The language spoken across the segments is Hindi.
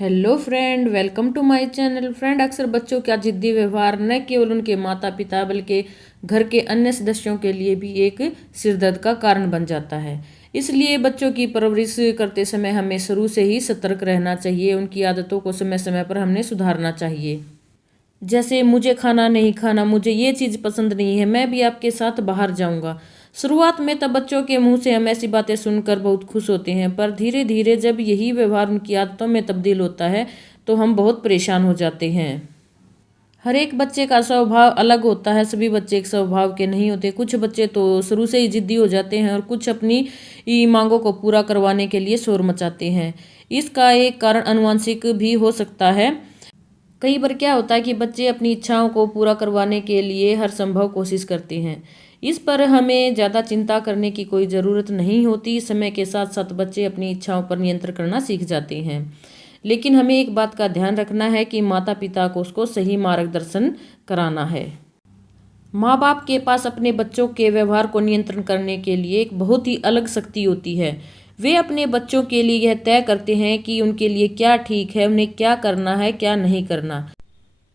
Hello friend, welcome to my channel. Friend, अक्सर बच्चों का जिद्दी व्यवहार न केवल उनके माता पिता बल्कि घर के अन्य सदस्यों के लिए भी एक सिरदर्द का कारण बन जाता है। इसलिए बच्चों की परवरिश करते समय हमें शुरू से ही सतर्क रहना चाहिए। उनकी आदतों को समय समय पर हमने सुधारना चाहिए। जैसे मुझे खाना नहीं खाना, मुझे ये चीज़ पसंद नहीं है, मैं भी आपके साथ बाहर जाऊंगा। शुरुआत में तब बच्चों के मुंह से हम ऐसी बातें सुनकर बहुत खुश होते हैं, पर धीरे धीरे जब यही व्यवहार उनकी आदतों में तब्दील होता है तो हम बहुत परेशान हो जाते हैं। हर एक बच्चे का स्वभाव अलग होता है, सभी बच्चे एक स्वभाव के नहीं होते। कुछ बच्चे तो शुरू से ही जिद्दी हो जाते हैं और कुछ अपनी मांगों को पूरा करवाने के लिए शोर मचाते हैं। इसका एक कारण आनुवंशिक भी हो सकता है। कई बार क्या होता है कि बच्चे अपनी इच्छाओं को पूरा करवाने के लिए हर संभव कोशिश करते हैं। इस पर हमें ज़्यादा चिंता करने की कोई ज़रूरत नहीं होती। समय के साथ साथ बच्चे अपनी इच्छाओं पर नियंत्रण करना सीख जाते हैं। लेकिन हमें एक बात का ध्यान रखना है कि माता पिता को उसको सही मार्गदर्शन कराना है। माँ बाप के पास अपने बच्चों के व्यवहार को नियंत्रण करने के लिए एक बहुत ही अलग शक्ति होती है। वे अपने बच्चों के लिए यह तय करते हैं कि उनके लिए क्या ठीक है, उन्हें क्या करना है, क्या नहीं करना।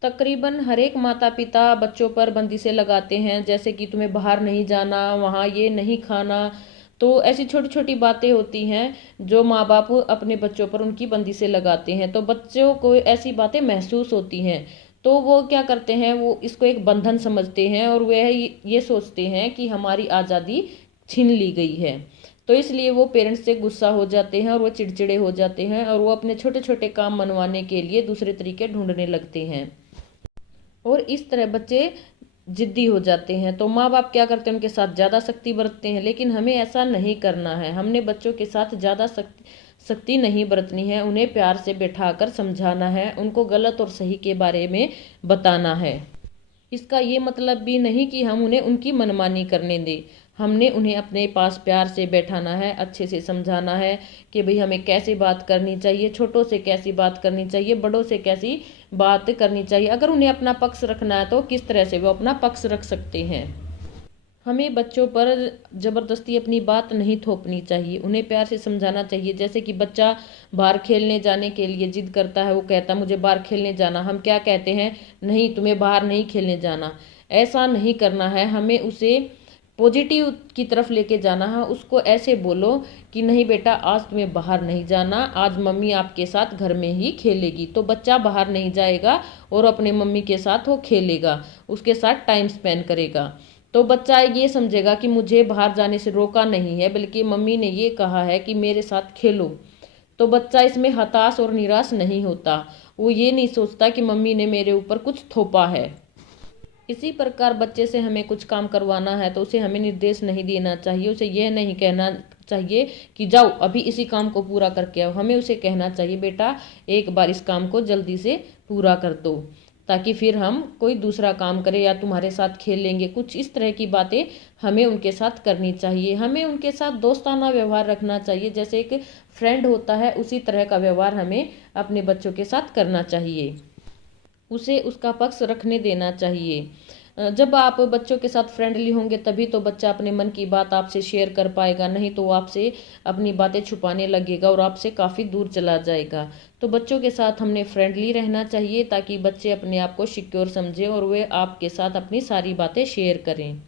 तकरीबन हर एक माता पिता बच्चों पर बंदिशें लगाते हैं, जैसे कि तुम्हें बाहर नहीं जाना, वहाँ ये नहीं खाना। तो ऐसी छोटी छोटी बातें होती हैं जो माँ बाप अपने बच्चों पर उनकी बंदिशें लगाते हैं। तो बच्चों को ऐसी बातें महसूस होती हैं, तो वो क्या करते हैं, वो इसको एक बंधन समझते हैं और वह ये सोचते हैं कि हमारी आज़ादी छीन ली गई है। तो इसलिए वो पेरेंट्स से गुस्सा हो जाते हैं और वो चिड़चिड़े हो जाते हैं और वो अपने छोटे छोटे काम मनवाने के लिए दूसरे तरीके ढूंढने लगते हैं और इस तरह बच्चे जिद्दी हो जाते हैं। तो माँ बाप क्या करते हैं, उनके साथ ज़्यादा सख्ती बरतते हैं। लेकिन हमें ऐसा नहीं करना है। हमने बच्चों के साथ ज़्यादा सख्ती नहीं बरतनी है। उन्हें प्यार से बैठाकर समझाना है, उनको गलत और सही के बारे में बताना है। इसका ये मतलब भी नहीं कि हम उन्हें उनकी मनमानी करने दें। हमने उन्हें अपने पास प्यार से बैठाना है, अच्छे से समझाना है कि भाई हमें कैसी बात करनी चाहिए, छोटों से कैसी बात करनी चाहिए, बड़ों से कैसी बात करनी चाहिए। अगर उन्हें अपना पक्ष रखना है तो किस तरह से वो अपना पक्ष रख सकते हैं। हमें बच्चों पर ज़बरदस्ती अपनी बात नहीं थोपनी चाहिए। उन्हें प्यार से समझाना चाहिए। जैसे कि बच्चा बाहर खेलने जाने के लिए जिद करता है, वो कहता मुझे बाहर खेलने जाना। हम क्या कहते हैं, नहीं तुम्हें बाहर नहीं खेलने जाना। ऐसा नहीं करना है, हमें उसे पॉजिटिव की तरफ लेके जाना है। उसको ऐसे बोलो कि नहीं बेटा, आज तुम्हें बाहर नहीं जाना, आज मम्मी आपके साथ घर में ही खेलेगी। तो बच्चा बाहर नहीं जाएगा और अपने मम्मी के साथ वो खेलेगा, उसके साथ टाइम स्पेंड करेगा। तो बच्चा ये समझेगा कि मुझे बाहर जाने से रोका नहीं है, बल्कि मम्मी ने ये कहा है कि मेरे साथ खेलो। तो बच्चा इसमें हताश और निराश नहीं होता। वो ये नहीं सोचता कि मम्मी ने मेरे ऊपर कुछ थोपा है। इसी प्रकार बच्चे से हमें कुछ काम करवाना है तो उसे हमें निर्देश नहीं देना चाहिए। उसे यह नहीं कहना चाहिए कि जाओ अभी इसी काम को पूरा करके आओ। हमें उसे कहना चाहिए बेटा एक बार इस काम को जल्दी से पूरा कर दो, ताकि फिर हम कोई दूसरा काम करें या तुम्हारे साथ खेल लेंगे। कुछ इस तरह की बातें हमें उनके साथ करनी चाहिए। हमें उनके साथ दोस्ताना व्यवहार रखना चाहिए। जैसे एक फ्रेंड होता है, उसी तरह का व्यवहार हमें अपने बच्चों के साथ करना चाहिए। उसे उसका पक्ष रखने देना चाहिए। जब आप बच्चों के साथ फ्रेंडली होंगे तभी तो बच्चा अपने मन की बात आपसे शेयर कर पाएगा, नहीं तो वो आपसे अपनी बातें छुपाने लगेगा और आपसे काफ़ी दूर चला जाएगा। तो बच्चों के साथ हमने फ्रेंडली रहना चाहिए ताकि बच्चे अपने आप को सिक्योर समझें और वे आपके साथ अपनी सारी बातें शेयर करें।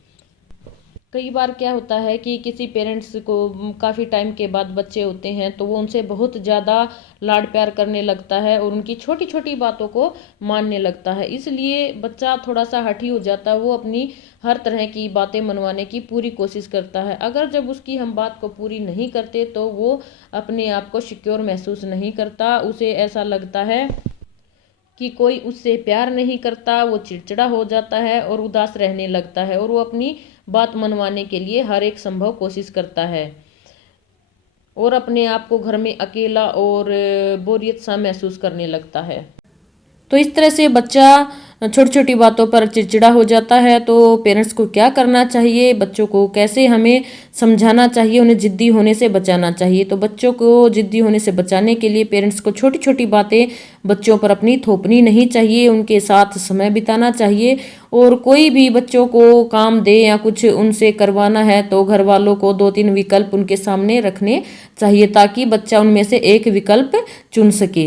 कई बार क्या होता है कि किसी पेरेंट्स को काफ़ी टाइम के बाद बच्चे होते हैं तो वो उनसे बहुत ज़्यादा लाड प्यार करने लगता है और उनकी छोटी छोटी बातों को मानने लगता है। इसलिए बच्चा थोड़ा सा हठी हो जाता है। वो अपनी हर तरह की बातें मनवाने की पूरी कोशिश करता है। अगर जब उसकी हम बात को पूरी नहीं करते तो वो अपने आप को सिक्योर महसूस नहीं करता। उसे ऐसा लगता है कि कोई उससे प्यार नहीं करता। वो चिड़चिड़ा हो जाता है और उदास रहने लगता है और वो अपनी बात मनवाने के लिए हर एक संभव कोशिश करता है और अपने आप को घर में अकेला और बोरियत सा महसूस करने लगता है। तो इस तरह से बच्चा छोटी छोटी बातों पर चिड़चिड़ा हो जाता है। तो पेरेंट्स को क्या करना चाहिए, बच्चों को कैसे हमें समझाना चाहिए, उन्हें जिद्दी होने से बचाना चाहिए। तो बच्चों को जिद्दी होने से बचाने के लिए पेरेंट्स को छोटी छोटी बातें बच्चों पर अपनी थोपनी नहीं चाहिए। उनके साथ समय बिताना चाहिए और कोई भी बच्चों को काम दे या कुछ उनसे करवाना है तो घर वालों को 2-3 विकल्प उनके सामने रखने चाहिए ताकि बच्चा उनमें से एक विकल्प चुन सके।